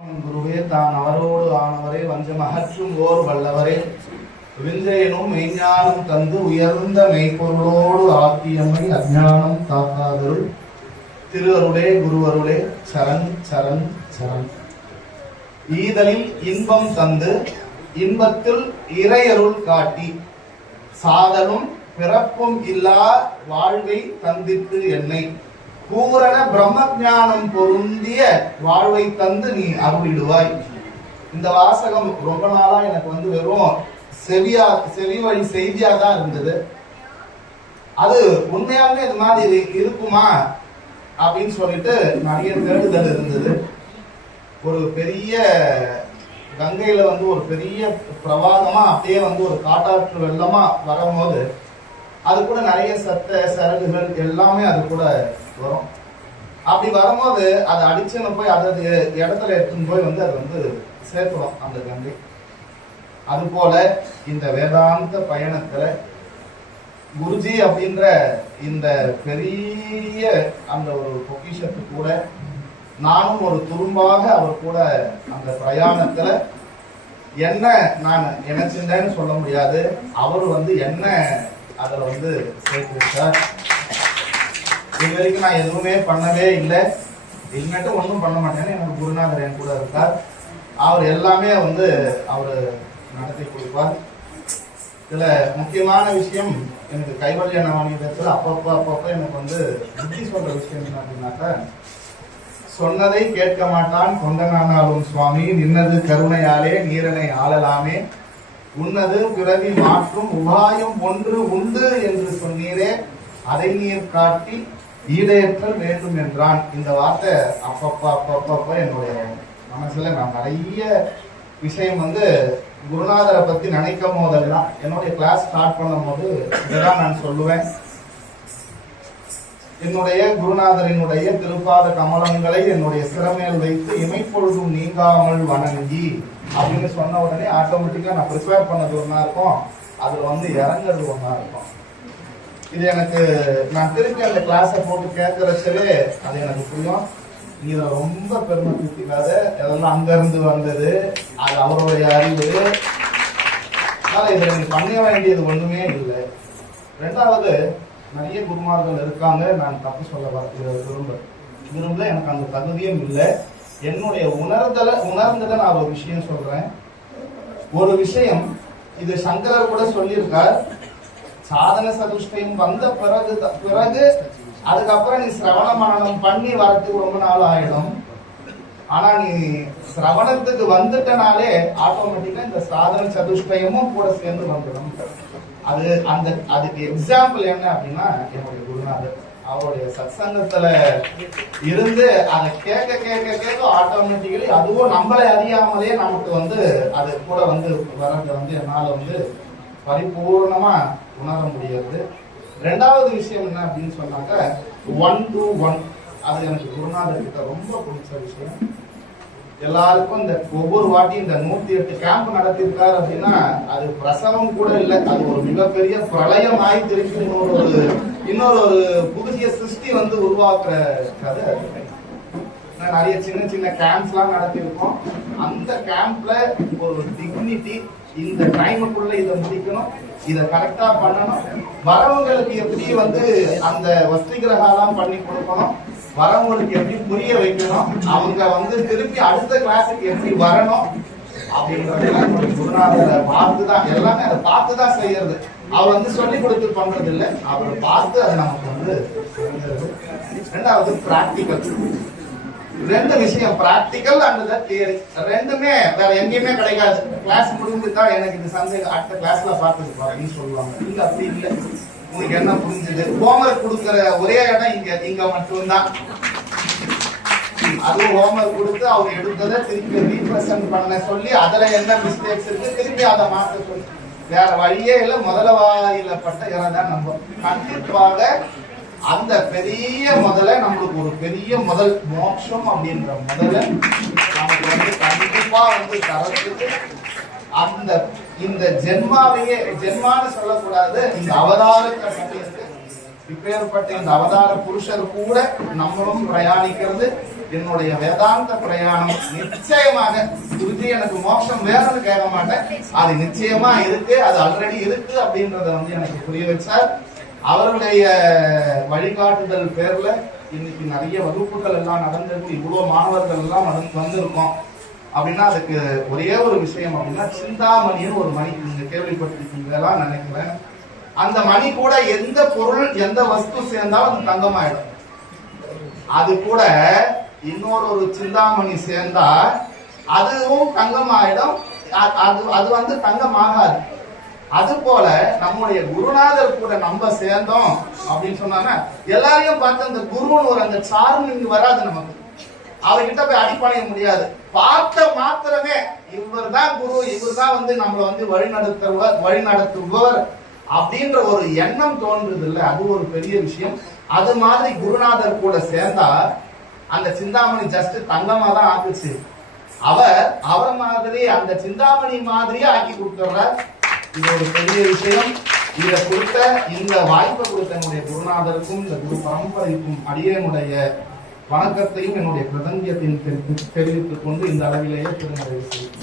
குருவே தான் அவரோடு ஆனவரே வஞ்சம் அகற்றும் ஓர் வல்லவரே விஞ்சையனும் மெய்ஞானம் தந்து உயர்ந்த மெய்ப்பொருளோடு ஆக்கியம்மை அஞ்ஞானம் காக்காதருள் திருவருளே குருவருளே சரண் சரண் சரண். ஈதலில் இன்பம் தந்து இன்பத்தில் இறையருள் காட்டி சாதலும் பிறப்பும் இல்லா வாழ்வை தந்திட்டு என்னை பூரண பிரம்ம ஞானம் பொருந்திய வாழ்வை தந்து நீ அருளிடுவாய். இந்த வாசகம் ரொம்ப நாளா எனக்கு வெறும் செவி வழி செய்தியா தான் இருந்தது. அது உண்மையாலுமே இது மாதிரி இருக்குமா அப்படின்னு சொல்லிட்டு நிறைய தேடுதல் இருந்தது. ஒரு பெரிய கங்கையில ஒரு பெரிய பிரவாகமா அப்படியே ஒரு காட்டாற்று வெள்ளமா வரும்போது அது கூட நிறைய சத்த சரகுகள் எல்லாமே அது கூட வரும். அப்படி வரும்போது அதை அடிச்சுன்னு போய் அதது இடத்துல எடுத்துன்னு போய் அது சேர்க்கணும் அந்த கங்கை. அது போல இந்த வேதாந்த பயணத்துல குருஜி அப்படின்ற இந்த பெரிய அந்த ஒரு பொக்கிஷத்து கூட நானும் ஒரு துரும்பாக அவர் கூட அந்த பிரயாணத்துல என்ன நான் நினைச்சிருந்தேன்னு சொல்ல முடியாது. அவர் என்ன அதுல சேர்த்து வச்சார். இது வரைக்கும் நான் எதுவுமே பண்ணவே இல்லை, இனிமேட்டு ஒன்றும் பண்ண மாட்டேன்னு எனக்கு குருநாதர் என் கூட இருக்கார். அவர் எல்லாமே அவர் நடத்தி கொடுப்பார். இதுல முக்கியமான விஷயம் எனக்கு கைவல்ய நவநீதத்துல அப்பப்போ எனக்கு புத்தி சொல்ற விஷயம் என்ன அப்படின்னாக்கா, சொன்னதை கேட்க மாட்டான் கொண்டனானாலும் சுவாமி நின்னது கருணையாலே நீரனை ஆளலாமே உன்னது பிறவி மாற்றும் உபாயம் ஒன்று உண்டு என்று சொன்னீரே அதை நீர் காட்டி ஈடேற்றல் வேண்டும் என்றான். இந்த வார்த்தை அப்பப்போ என்னுடைய மனசுல நான் நிறைய விஷயம் குருநாதரை பத்தி நினைக்கும் போதெல்லாம் என்னுடைய கிளாஸ் ஸ்டார்ட் பண்ணும் போது இதெல்லாம் நான் சொல்லுவேன். என்னுடைய குருநாதரினுடைய திருப்பாத கமலங்களை என்னுடைய சிறமேல் வைத்து இமைப்பொழுதும் நீங்காமல் வணங்கி அப்படின்னு சொன்ன உடனே ஆட்டோமேட்டிக்கா நான் ப்ரிப்பேர் பண்ணது ஒன்னா இருக்கும், அதுல இறங்குறது ஒன்னா இருக்கும். இது எனக்கு நான் திருப்பி அந்த கிளாஸை போட்டு கேட்கறச்சவே அது எனக்கு புரியும். இதை ரொம்ப பெருமை தூக்கிக்காத, அதெல்லாம் அங்க இருந்து வந்தது, அது அவருடைய அறிவு. அதனால இதை நீங்க பண்ண வேண்டியது ஒண்ணுமே இல்லை. ரெண்டாவது, நிறைய குருமார்கள் இருக்காங்க, நான் தப்பு சொல்ல விரும்ப எனக்கு அந்த தகுதியும் இல்லை. என்னுடைய உணர்ந்ததை நான் ஒரு விஷயம் சொல்றேன். ஒரு விஷயம் இது சங்கரர் கூட சொல்லியிருக்கார், சாதன சதுஷ்டயம் வந்த பிறகு அதுக்கப்புறம் நீ சிரவண மனனம் பண்ணி வரத்துக்கு ரொம்ப நாள் ஆயிடும். ஆனா நீ சிரவணத்துக்கு வந்துட்டனாலே ஆட்டோமேட்டிக்கா இந்த சாதன சதுஷ்டயமும் கூட சேர்ந்து வந்துடும். அதுக்கு எக்ஸாம்பிள் என்ன அப்படின்னா என்னுடைய குருநாதர் அவருடைய சத்சங்கத்துல இருந்து அதை கேட்க கேட்க கேட்க ஆட்டோமேட்டிக்கலி அதுவும் நம்மளை அறியாமலே நமக்கு அது கூட வரது என்னால பரிபூர்ணமா உணர முடியாது. ரெண்டாவது விஷயம் என்ன அப்படின்னு சொன்னாக்க 1 to 1 அது எனக்கு குருநாதர் கிட்ட ரொம்ப பிடிச்ச விஷயம். எல்லாருக்கும் இந்த ஒவ்வொரு வாட்டி இந்த 108 கேம்ப் நடத்திருக்காரு அப்படின்னா அது பிரசவம் கூட இல்லை, அது ஒரு மிகப்பெரிய பிரளயம் ஆகி திருப்பி இன்னொரு ஒரு புதிய சிருஷ்டி உருவாக்குற கதை. நிறைய சின்ன சின்ன கேம்ப்ஸ் எல்லாம் நடத்திருக்கோம். அந்த கேம்ப்ல ஒரு டிக்னிட்டி, இந்த டைமுக்குள்ள இதை முடிக்கணும், இதை கரெக்டா பண்ணணும், வரவங்களுக்கு எப்படி அந்த வஸ்திகிரகம் பண்ணி கொடுக்கணும், வரவங்களுக்கு எப்படி புரிய வைக்கணும், அவங்க திருப்பி அடுத்த கிளாஸுக்கு எப்படி வரணும் அப்படின்றதெல்லாம் குருநாதரை பார்த்துதான் எல்லாமே அதை பார்த்துதான் செய்யறது. அவர் சொல்லி கொடுத்து பண்றது இல்லை, அவரை பார்த்து அது நமக்கு செய்யறது. ரெண்டாவது பிராக்டிக்கல். ரெண்டு விஷயம், பிராக்டிக்கல் அண்ட் தியரி, ரெண்டுமே வேற எங்கேயுமே கிடைக்காது. கிளாஸ் முடிஞ்சுதான் எனக்கு இந்த சந்தேகம் அடுத்த கிளாஸ்ல பார்த்துட்டு அப்படின்னு சொல்லுவாங்க. இங்க அப்படி இல்லை, உங்களுக்கு என்ன புரிஞ்சுது, ஹோம்ஒர்க் கொடுக்கிற ஒரே இடம் இங்க மட்டும்தான். அதுவும் ஹோம்ஒர்க் கொடுத்து அவர் எடுத்ததை திருப்பி ரீப்ரசன்ட் பண்ண சொல்லி அதுல என்ன மிஸ்டேக்ஸ் இருக்கு திருப்பி அதை மாற்ற சொல்லி வேற வழியே இல்லை. முதல வாயில பட்ட இறதான் நம்ம கண்டிப்பாக அந்த பெரிய முதல்ல நம்மளுக்கு ஒரு பெரிய முதல் மோட்சம் அப்படின்ற முதல்ல நமக்கு கண்டிப்பா தரத்துக்கு அந்த இந்த ஜென்மாவையே ஜென்மான்னு சொல்லக்கூடாது, இந்த அவதாரத்தை இப்பேற்பட்ட இந்த அவதார புருஷர் கூட நம்மளும் பிரயாணிக்கிறது என்னுடைய வேதாந்த பிரயாணம் நிச்சயமாக குருஜி எனக்கு மோட்சம் வேணும்னு கேட்க மாட்டேன், அது நிச்சயமா இருக்கு, அது ஆல்ரெடி இருக்கு அப்படின்றத வந்து எனக்கு புரிய வச்சார். அவருடைய வழிகாட்டுதல் பேர்ல இன்னைக்கு நிறைய வகுப்புகள் எல்லாம் நடந்திருக்கு, இவ்வளவு மாணவர்கள் எல்லாம் வந்திருக்கோம். அப்படின்னா அதுக்கு ஒரே ஒரு விஷயம் அப்படின்னா, சிந்தாமணின்னு ஒரு மணி நீங்க கேள்விப்பட்டிருக்கீங்களா நினைக்கிறேன். அந்த மணி கூட எந்த பொருள் எந்த வஸ்து சேர்ந்தாலும் அது தங்கமாயிடும். அது கூட இன்னொரு சிந்தாமணி சேர்ந்தா அதுவும் தங்கமாயிடும், அது வந்து தங்கமாகாது. அது போல நம்முடைய குருநாதர் கூட நம்ம சேர்ந்தோம் அப்படின்னு சொன்னா எல்லாரையும் பார்த்து அந்த குருன்னு ஒரு அந்த சார்பு இங்கு வராது. நமக்கு அவர்கிட்ட போய் அடிப்படைய முடியாது. பார்த்த மாத்திரமே இவர் தான் குரு, இவர் தான் வந்து நம்மளை வந்து வழிநடத்துபவர் அப்படின்ற ஒரு எண்ணம் தோன்றுது இல்ல, அது ஒரு பெரிய விஷயம். அது மாதிரி குருநாதர் கூட சேர்ந்தா அந்த சிந்தாமணி ஜஸ்ட் தங்கமா தான் ஆக்குச்சு. அவர் மாதிரி அந்த சிந்தாமணி மாதிரியே ஆக்கி கொடுத்துறார். இது ஒரு பெரிய விஷயம். இதை கொடுத்த இந்த வாய்ப்பை கொடுத்த என்னுடைய குருநாதருக்கும் இந்த குரு பரம்பரைக்கும் அடியனுடைய வணக்கத்தையும் என்னுடைய பிரதங்கியத்தையும் தெரிவித்துக் கொண்டு இந்த அளவிலேயே திருமணம் செய்யும்.